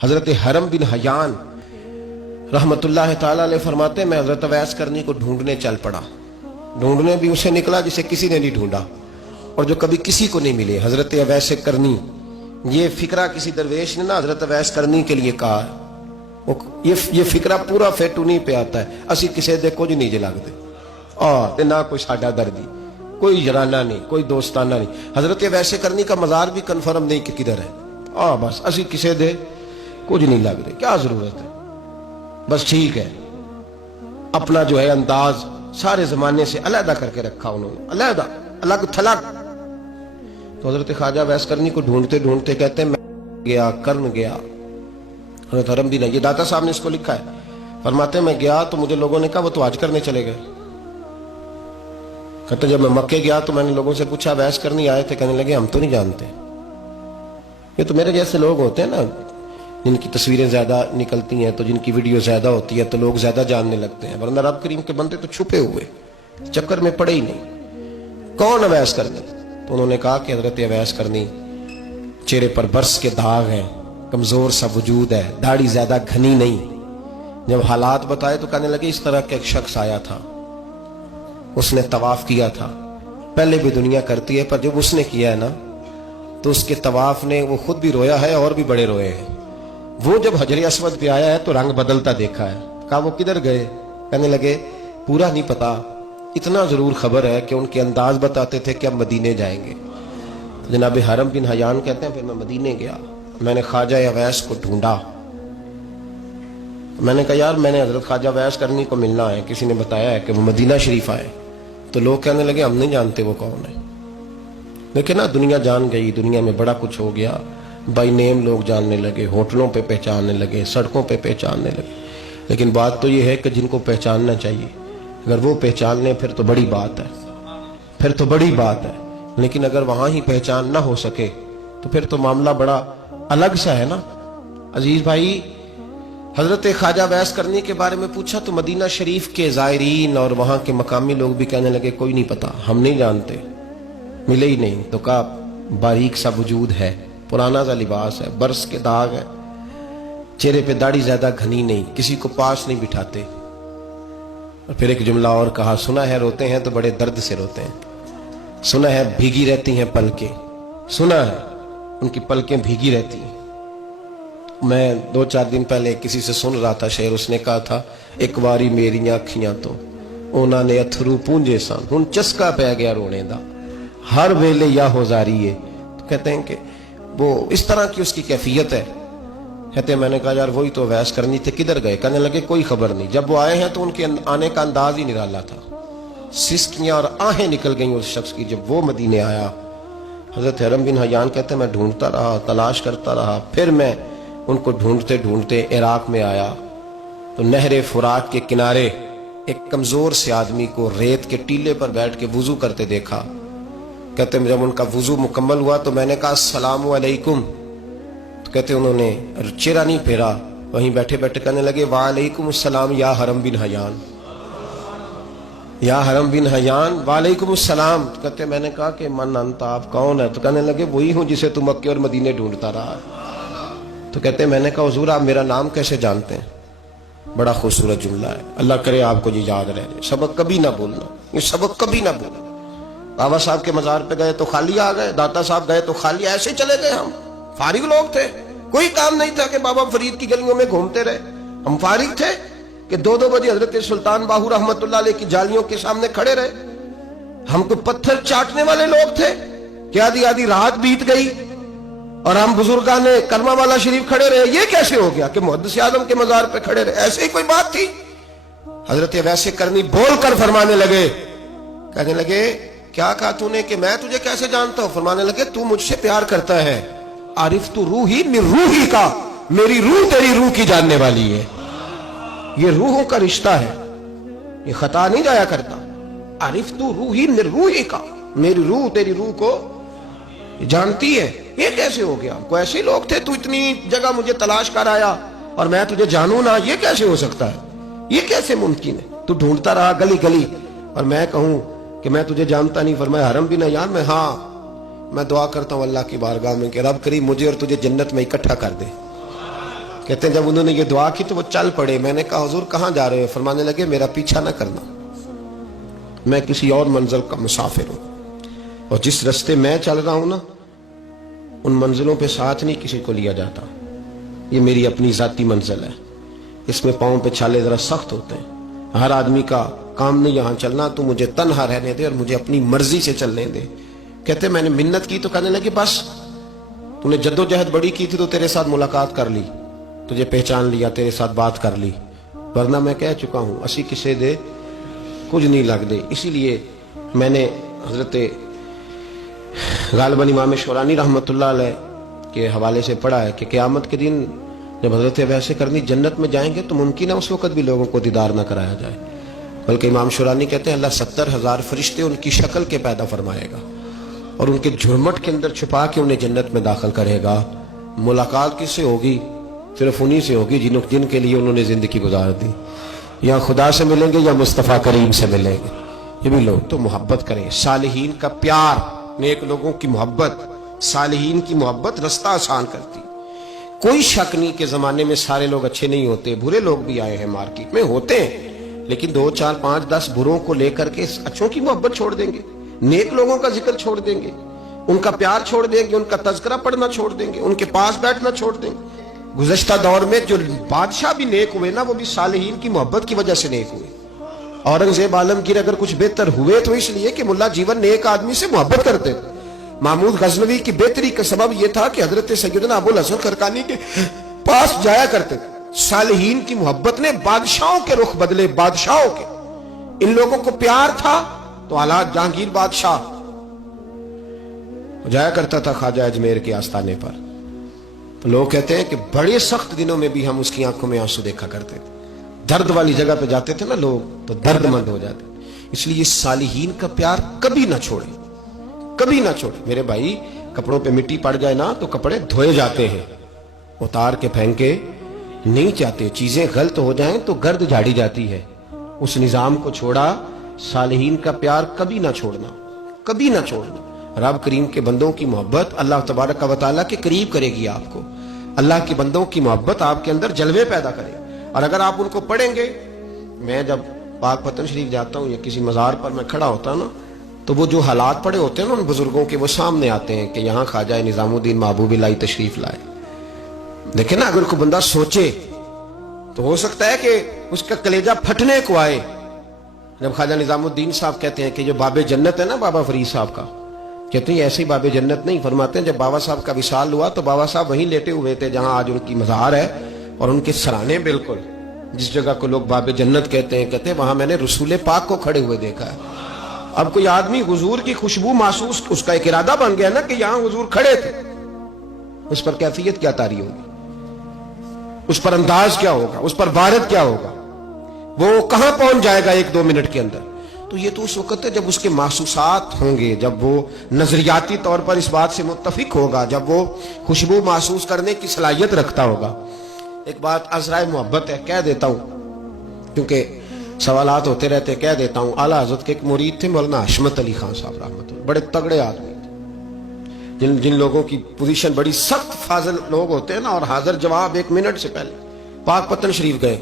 حضرت حرم بن حیان رحمتullah تعالی علیہ فرماتے ہیں میں حضرت اویس کرنی کو ڈھونڈنے چل پڑا. ڈھونڈنے بھی اسے نکلا جسے کسی نے نہیں ڈھونڈا اور جو کبھی کسی کو نہیں ملے. حضرت اویس کرنی، یہ فکرہ کسی درویش نے نا حضرت اویس کرنی کے لیے کہا. یہ فکرہ پورا فٹ انہیں پہ آتا ہے. اسی کسی دے کچھ نہیں لگتے نہ کوئی ساڈا دردی، کوئی جرانہ نہیں، کوئی دوستانہ نہیں. حضرت اویس کرنی کا مزار بھی کنفرم نہیں کہ کدھر ہے. بس اسی کسی دے کچھ نہیں لگ رہے. کیا ضرورت ہے؟ بس ٹھیک ہے. اپنا جو ہے انداز سارے زمانے سے علیحدہ کر کے رکھا انہوں نے، علیحدہ، الگ تھلگ. تو حضرت خواجہ اویس کرنی کو ڈھونڈتے ڈھونڈتے کہتے ہیں میں گیا، کرن گیا. حضرت حرم بن، یہ داتا صاحب نے اس کو لکھا ہے. فرماتے ہیں میں گیا تو مجھے لوگوں نے کہا وہ تو حج کرنے چلے گئے. کہتے جب میں مکے گیا تو میں نے لوگوں سے پوچھا اویس کرنی آئے تھے؟ کہنے لگے ہم تو نہیں جانتے. یہ تو میرے جیسے لوگ ہوتے ہیں نا جن کی تصویریں زیادہ نکلتی ہیں تو جن کی ویڈیو زیادہ ہوتی ہے تو لوگ زیادہ جاننے لگتے ہیں، ورنہ رب کریم کے بندے تو چھپے ہوئے چکر میں پڑے ہی نہیں. کون اویس کرنی؟ تو انہوں نے کہا کہ حضرت اویس کرنی، چہرے پر برس کے داغ ہیں، کمزور سا وجود ہے، داڑھی زیادہ گھنی نہیں. جب حالات بتائے تو کہنے لگے اس طرح کا ایک شخص آیا تھا، اس نے طواف کیا تھا. پہلے بھی دنیا کرتی ہے پر جب اس نے کیا ہے نا تو اس کے طواف نے وہ خود بھی رویا ہے اور بھی بڑے روئے ہیں. وہ جب حجر اسود پہ آیا ہے تو رنگ بدلتا دیکھا ہے. کہا وہ کدھر گئے؟ کہنے لگے پورا نہیں پتا، اتنا ضرور خبر ہے کہ ان کے انداز بتاتے تھے کہ اب مدینے جائیں گے. جناب حرم بن حیان کہتے ہیں پھر میں مدینے گیا. میں نے خواجہ اویس کو ڈھونڈا. میں نے کہا یار میں نے حضرت خواجہ اویس کرنی کو ملنا ہے، کسی نے بتایا ہے کہ وہ مدینہ شریف آئے. تو لوگ کہنے لگے ہم نہیں جانتے وہ کون ہے. لیکن نا دنیا جان گئی، دنیا میں بڑا کچھ ہو گیا. بائی نیم لوگ جاننے لگے، ہوٹلوں پہ پہچاننے لگے، سڑکوں پہ پہچاننے لگے. لیکن بات تو یہ ہے کہ جن کو پہچاننا چاہیے اگر وہ پہچان لیں پھر تو بڑی بات ہے، پھر تو بڑی بات ہے. لیکن اگر وہاں ہی پہچان نہ ہو سکے تو پھر تو معاملہ بڑا الگ سا ہے نا. عزیز بھائی، حضرت خواجہ اویس کرنی کے بارے میں پوچھا تو مدینہ شریف کے زائرین اور وہاں کے مقامی لوگ بھی کہنے لگے کوئی نہیں پتا، ہم نہیں جانتے، ملے ہی نہیں. تو کہا باریک سا وجود ہے، پرانا سا لباس ہے، برس کے داغ ہے، چہرے پہ داڑھی زیادہ گھنی نہیں، کسی کو پاس نہیں بٹھاتے. اور پھر ایک جملہ اور کہا سنا ہے روتے ہیں تو بڑے درد سے روتے ہیں، سنا ہے بھیگی رہتی ہیں پلکیں، سنا ہے ان کی پلکیں بھیگی رہتی ہیں. میں 2-4 دن پہلے کسی سے سن رہا تھا شعر، اس نے کہا تھا ایک واری میریاں اکھیاں تو انہوں نے اتھرو پونجے سان ہن چسکا پہ گیا رونے دا ہر ویلے یا ہوزاری ہے. تو کہتے ہیں کہ وہ اس طرح کی اس کی کیفیت ہے. کہتے ہیں میں نے کہا یار وہی تو اویس کرنی تھے، کدھر گئے؟ کہنے لگے کوئی خبر نہیں. جب وہ آئے ہیں تو ان کے آنے کا انداز ہی نرالا تھا، سسکیاں اور آہیں نکل گئیں اس شخص کی جب وہ مدینے آیا. حضرت حرم بن حیان کہتے ہیں میں ڈھونڈتا رہا، تلاش کرتا رہا. پھر میں ان کو ڈھونڈتے ڈھونڈتے عراق میں آیا تو نہر فرات کے کنارے ایک کمزور سے آدمی کو ریت کے ٹیلے پر بیٹھ کے وضو کرتے دیکھا. کہتے ہیں جب ان کا وضو مکمل ہوا تو میں نے کہا السلام علیکم. تو کہتے ہیں انہوں نے چہرہ نہیں پھیرا، وہیں بیٹھے بیٹھے کہنے لگے وعلیکم السلام یا حرم بن حیان، یا حرم بن حیان وعلیکم السلام. تو کہتے ہیں میں نے کہا کہ من انت، آپ کون ہے؟ تو کہنے لگے وہی ہوں جسے تم مکے اور مدینے ڈھونڈتا رہا. تو کہتے ہیں میں نے کہا حضور آپ میرا نام کیسے جانتے ہیں؟ بڑا خوبصورت جملہ ہے، اللہ کرے آپ کو یہ یاد رہے. سبق کبھی نہ بھولنا، یہ سبق کبھی نہ بھولنا. بابا صاحب کے مزار پہ گئے تو خالی آ گئے، داتا صاحب گئے تو خالی ایسے چلے گئے. ہم فارغ لوگ تھے، کوئی کام نہیں تھا کہ بابا فرید کی گلیوں میں گھومتے رہے. ہم فارغ تھے کہ 2-2 بجے حضرت سلطان باہو رحمت اللہ علیہ کی جالیوں کے سامنے کھڑے رہے. ہم کو پتھر چاٹنے والے لوگ تھے کہ آدھی آدھی رات بیت گئی اور ہم بزرگان کرما والا شریف کھڑے رہے. یہ کیسے ہو گیا کہ محدث اعظم کے مزار پہ کھڑے رہے؟ ایسے ہی کوئی بات تھی؟ حضرت اویس کرنی بول کر فرمانے لگے، کہنے لگے کیا کہا تو نے کہ میں تجھے کیسے جانتا ہوں؟ فرمانے لگے تو مجھ سے پیار کرتا ہے، عارف تو روحی من روحی کا، میری روح تیری روح کی جاننے والی ہے. یہ روحوں کا رشتہ ہے، یہ خطا نہیں جایا کرتا. عارف تو روحی من روحی کا، میری روح تیری روح کو جانتی ہے. یہ کیسے ہو گیا؟ کوئی ایسے لوگ تھے تو اتنی جگہ مجھے تلاش کر آیا اور میں تجھے جانوں نہ؟ یہ کیسے ہو سکتا ہے؟ یہ کیسے ممکن ہے؟ تو ڈھونڈتا رہا گلی گلی اور میں کہوں کہ میں تجھے جانتا نہیں. فرمایا حرم بن حیان میں ہاں میں دعا کرتا ہوں اللہ کی بارگاہ میں کہ رب کریم مجھے اور تجھے جنت میں اکٹھا کر دے. کہتے ہیں جب انہوں نے یہ دعا کی تو وہ چل پڑے. میں نے کہا حضور کہاں جا رہے ہو؟ فرمانے لگے میرا پیچھا نہ کرنا, میں کسی اور منزل کا مسافر ہوں, اور جس رستے میں چل رہا ہوں نا ان منزلوں پہ ساتھ نہیں کسی کو لیا جاتا. یہ میری اپنی ذاتی منزل ہے, اس میں پاؤں پہ چھالے ذرا سخت ہوتے ہیں. ہر آدمی کا کام نہیں یہاں چلنا, تو مجھے تنہا رہنے دے اور مجھے اپنی مرضی سے چلنے دے. کہتے میں نے منت کی تو کہنے لگے بس تو نے جدوجہد بڑی کی تھی تو تیرے ساتھ ملاقات کر لی, تجھے پہچان لیا, تیرے ساتھ بات کر لی, ورنہ میں کہہ چکا ہوں اسی کسے دے کچھ نہیں لگ دے. اسی لیے میں نے حضرت غالباً امام شورانی رحمۃ اللہ علیہ کے حوالے سے پڑھا ہے کہ قیامت کے دن جب حضرت ویسے کرنی جنت میں جائیں گے تو ممکن ہے اس وقت بھی لوگوں کو دیدار نہ کرایا جائے, بلکہ امام شورانی کہتے ہیں اللہ 70,000 فرشتے ان کی شکل کے پیدا فرمائے گا اور ان کے جھرمٹ کے اندر چھپا کے انہیں جنت میں داخل کرے گا. ملاقات کس سے ہوگی؟ صرف انہی سے ہوگی جن کے لیے انہوں نے زندگی گزار دی. یا خدا سے ملیں گے یا مصطفیٰ کریم سے ملیں گے. یہ بھی لوگ تو محبت کریں, صالحین کا پیار, نیک لوگوں کی محبت, صالحین کی محبت رستہ آسان کرتی. کوئی شک نہیں کہ زمانے میں سارے لوگ اچھے نہیں ہوتے, برے لوگ بھی آئے ہیں مارکیٹ میں, ہوتے ہیں, لیکن 2 4 5 10 بروں کو لے کر کے اچھوں کی محبت چھوڑ دیں گے, نیک لوگوں کا ذکر چھوڑ دیں گے, ان کا پیار چھوڑ دیں گے, ان کا تذکرہ پڑھنا چھوڑ دیں گے, ان کے پاس بیٹھنا چھوڑ دیں گے. گزشتہ دور میں جو بادشاہ بھی نیک ہوئے نا وہ بھی صالحین کی محبت کی وجہ سے نیک ہوئے. اورنگزیب عالمگیر اگر کچھ بہتر ہوئے تو اس لیے کہ ملا جیون نیک آدمی سے محبت کرتے تھے. محمود غزنوی کی بہتری کا سبب یہ تھا کہ حضرت سیدنا ابو الحسن خرقانی کے پاس جایا کرتے تھے. صالحین کی محبت نے بادشاہوں کے رخ بدلے, بادشاہوں کے. ان لوگوں کو پیار تھا تو حالات جہانگیر بادشاہ جایا کرتا تھا خواجہ اجمیر کے آستانے پر, تو لوگ کہتے ہیں کہ بڑے سخت دنوں میں بھی ہم اس کی آنکھوں میں آنسو دیکھا کرتے تھے. درد والی جگہ پہ جاتے تھے نا لوگ تو درد مند ہو جاتے. اس لیے صالحین کا پیار کبھی نہ چھوڑے, کبھی نہ چھوڑے. میرے بھائی کپڑوں پہ مٹی پڑ جائے نا تو کپڑے دھوئے جاتے ہیں, اتار کے پھینکے نہیں چاہتے. چیزیں غلط ہو جائیں تو گرد جھاڑی جاتی ہے. اس نظام کو چھوڑا. صالحین کا پیار کبھی نہ چھوڑنا, کبھی نہ چھوڑنا. رب کریم کے بندوں کی محبت اللہ تبارک و تعالیٰ کے قریب کرے گی آپ کو. اللہ کے بندوں کی محبت آپ کے اندر جلوے پیدا کرے. اور اگر آپ ان کو پڑھیں گے, میں جب پاک پتن شریف جاتا ہوں یا کسی مزار پر میں کھڑا ہوتا ہوں نا تو وہ جو حالات پڑے ہوتے ہیں نا ان بزرگوں کے, وہ سامنے آتے ہیں کہ یہاں خواجہ نظام الدین محبوب لائی تشریف لائے. دیکھیں نا اگر کوئی بندہ سوچے تو ہو سکتا ہے کہ اس کا کلیجہ پھٹنے کو آئے. جب خواجہ نظام الدین صاحب کہتے ہیں کہ جو باب جنت ہے نا بابا فرید صاحب کا, کہتے ہیں ایسے ہی باب جنت نہیں. فرماتے ہیں جب بابا صاحب کا وصال ہوا تو بابا صاحب وہیں لیٹے ہوئے تھے جہاں آج ان کی مزار ہے, اور ان کے سرانے بالکل جس جگہ کو لوگ باب جنت کہتے ہیں, کہتے ہیں وہاں میں نے رسول پاک کو کھڑے ہوئے دیکھا ہے. اب کوئی آدمی حضور کی خوشبو محسوس, اس کا ایک ارادہ بن گیا نا کہ یہاں حضور کھڑے تھے, اس پر کیفیت کیا طاری ہوگی, اس پر انداز کیا ہوگا, اس پر وارد کیا ہوگا, وہ کہاں پہنچ جائے گا 1-2 منٹ کے اندر. تو یہ تو اس وقت ہے جب اس کے محسوسات ہوں گے, جب وہ نظریاتی طور پر اس بات سے متفق ہوگا, جب وہ خوشبو محسوس کرنے کی صلاحیت رکھتا ہوگا. ایک بات عذرائے محبت ہے, کہہ دیتا ہوں کیونکہ سوالات ہوتے رہتے, کہہ دیتا ہوں. اعلیٰ حضرت کے ایک مرید تھے مولانا حشمت علی خان صاحب رحمۃ اللہ, بڑے تگڑے آدمی تھے. جن لوگوں کی پوزیشن بڑی سخت فاضل لوگ ہوتے ہیں نا, اور حاضر جواب 1 منٹ سے پہلے پاک پتن شریف گئے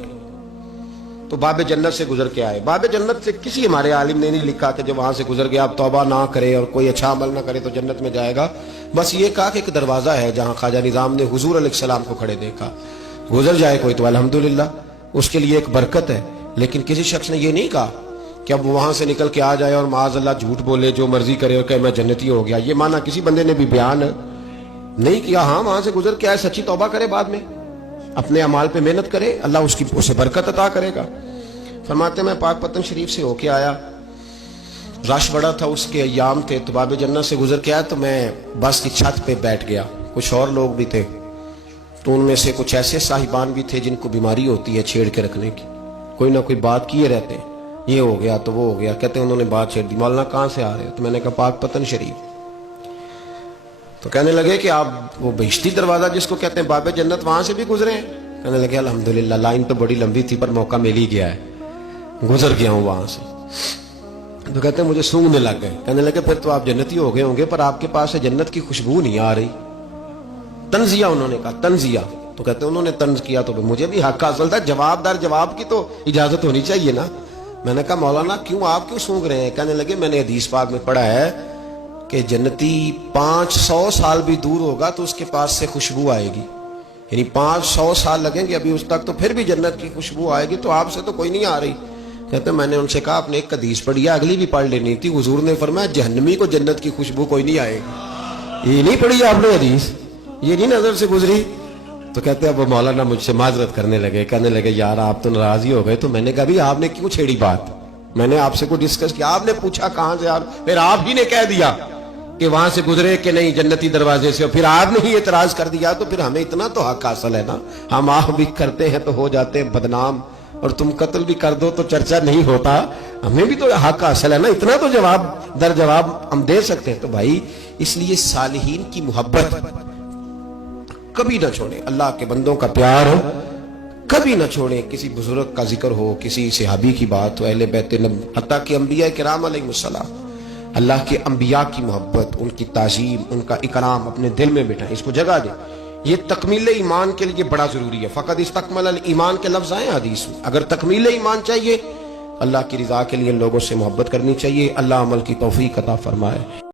تو باب جنت سے گزر کے آئے. باب جنت سے کسی ہمارے عالم نے نہیں لکھا کہ جب وہاں سے گزر گیا اب توبہ نہ کرے اور کوئی اچھا عمل نہ کرے تو جنت میں جائے گا. بس یہ کہا کہ ایک دروازہ ہے جہاں خواجہ نظام نے حضور علیہ السلام کو کھڑے دیکھا, گزر جائے کوئی تو الحمدللہ اس کے لیے ایک برکت ہے. لیکن کسی شخص نے یہ نہیں کہا کہ اب وہاں سے نکل کے آ جائے اور معاذ اللہ جھوٹ بولے, جو مرضی کرے اور کہ میں جنتی ہو گیا. یہ مانا کسی بندے نے بھی بیان نہیں کیا. ہاں وہاں سے گزر کے آئے, سچی توبہ کرے, بعد میں اپنے اعمال پہ محنت کرے, اللہ اس کی اسے برکت عطا کرے گا. فرماتے میں پاک پتن شریف سے ہو کے آیا, رش بڑا تھا, اس کے ایام تھے, تو باب جنت سے گزر کے آیا تو میں بس کی چھت پہ بیٹھ گیا. کچھ اور لوگ بھی تھے, تو ان میں سے کچھ ایسے صاحبان بھی تھے جن کو بیماری ہوتی ہے چھیڑ کے رکھنے کی, کوئی نہ کوئی بات کیے رہتے ہیں, یہ ہو گیا تو وہ ہو گیا. کہتے ہیں انہوں نے بات چھیڑ دی, مولانا کہاں سے آ رہے ہو؟ تو میں نے کہا پاک پتن شریف. تو کہنے لگے کہ آپ وہ بہشتی دروازہ جس کو کہتے ہیں باب جنت, وہاں سے بھی گزرے ہیں؟ کہنے لگے الحمدللہ, لائن تو بڑی لمبی تھی پر موقع مل ہی گیا ہے, گزر گیا ہوں وہاں سے. تو کہتے ہیں مجھے سونگنے لگ گئے. کہنے لگے پھر تو آپ جنتی ہو گئے ہوں گے, پر آپ کے پاس سے جنت کی خوشبو نہیں آ رہی. تنزیہ انہوں نے کہا, تنزیہ تو کہتے ہیں انہوں نے طنز کیا تو مجھے بھی حق حاصل تھا، جواب دار جواب کی تو اجازت ہونی چاہیے نا. میں نے کہا مولانا کیوں آپ کیوں سونگ رہے ہیں؟ کہنے لگے میں نے حدیث پاک میں پڑھا ہے کہ جنتی 500 سال بھی دور ہوگا تو اس کے پاس سے خوشبو آئے گی، یعنی 500 سال لگیں گے ابھی اس تک تو پھر بھی جنت کی خوشبو آئے گی، تو آپ سے تو کوئی نہیں آ رہی. کہتے ہیں میں نے ان سے کہا آپ نے ایک حدیث پڑھی ہے، اگلی بھی پڑھ لینی تھی. حضور نے فرمایا جہنمی کو جنت کی خوشبو کوئی نہیں آئے گی. یہ نہیں پڑھی آپ نے حدیث، یہ نہیں نظر سے گزری؟ تو کہتے ہیں اب مولانا مجھ سے معذرت کرنے لگے، کہنے لگے یار آپ تو ناراض ہی ہو گئے. تو میں نے کہا بھی آپ نے کیوں چھیڑی بات؟ میں نے آپ سے کوئی ڈسکس کیا؟ آپ نے پوچھا کہاں سے یار، پھر آپ ہی نے کہہ دیا کہ وہاں سے گزرے کہ نہیں جنتی دروازے سے، پھر آپ نے ہی اعتراض کر دیا. تو پھر ہمیں اتنا تو حق حاصل ہے نا، ہم آہ بھی کرتے ہیں تو ہو جاتے ہیں بدنام، اور تم قتل بھی کر دو تو چرچا نہیں ہوتا. ہمیں بھی تو حق حاصل ہے نا، اتنا تو جواب در جواب ہم دے سکتے ہیں. تو بھائی اس لیے صالحین کی محبت کبھی نہ چھوڑیں، اللہ کے بندوں کا پیار ہو کبھی نہ چھوڑیں. کسی بزرگ کا ذکر ہو، کسی صحابی کی بات ہو، اہل بیت نبی، حتیٰ کہ انبیاء کرام علیہ السلام، اللہ کے انبیاء کی محبت، ان کی تعظیم، ان کا اکرام اپنے دل میں بٹھائیں، اس کو جگہ دیں. یہ تکمیل ایمان کے لیے بڑا ضروری ہے. فقط استکمل الایمان کے لفظ آئے حدیث میں. اگر تکمیل ایمان چاہیے، اللہ کی رضا کے لیے لوگوں سے محبت کرنی چاہیے. اللہ عمل کی توفیق عطا فرمائے.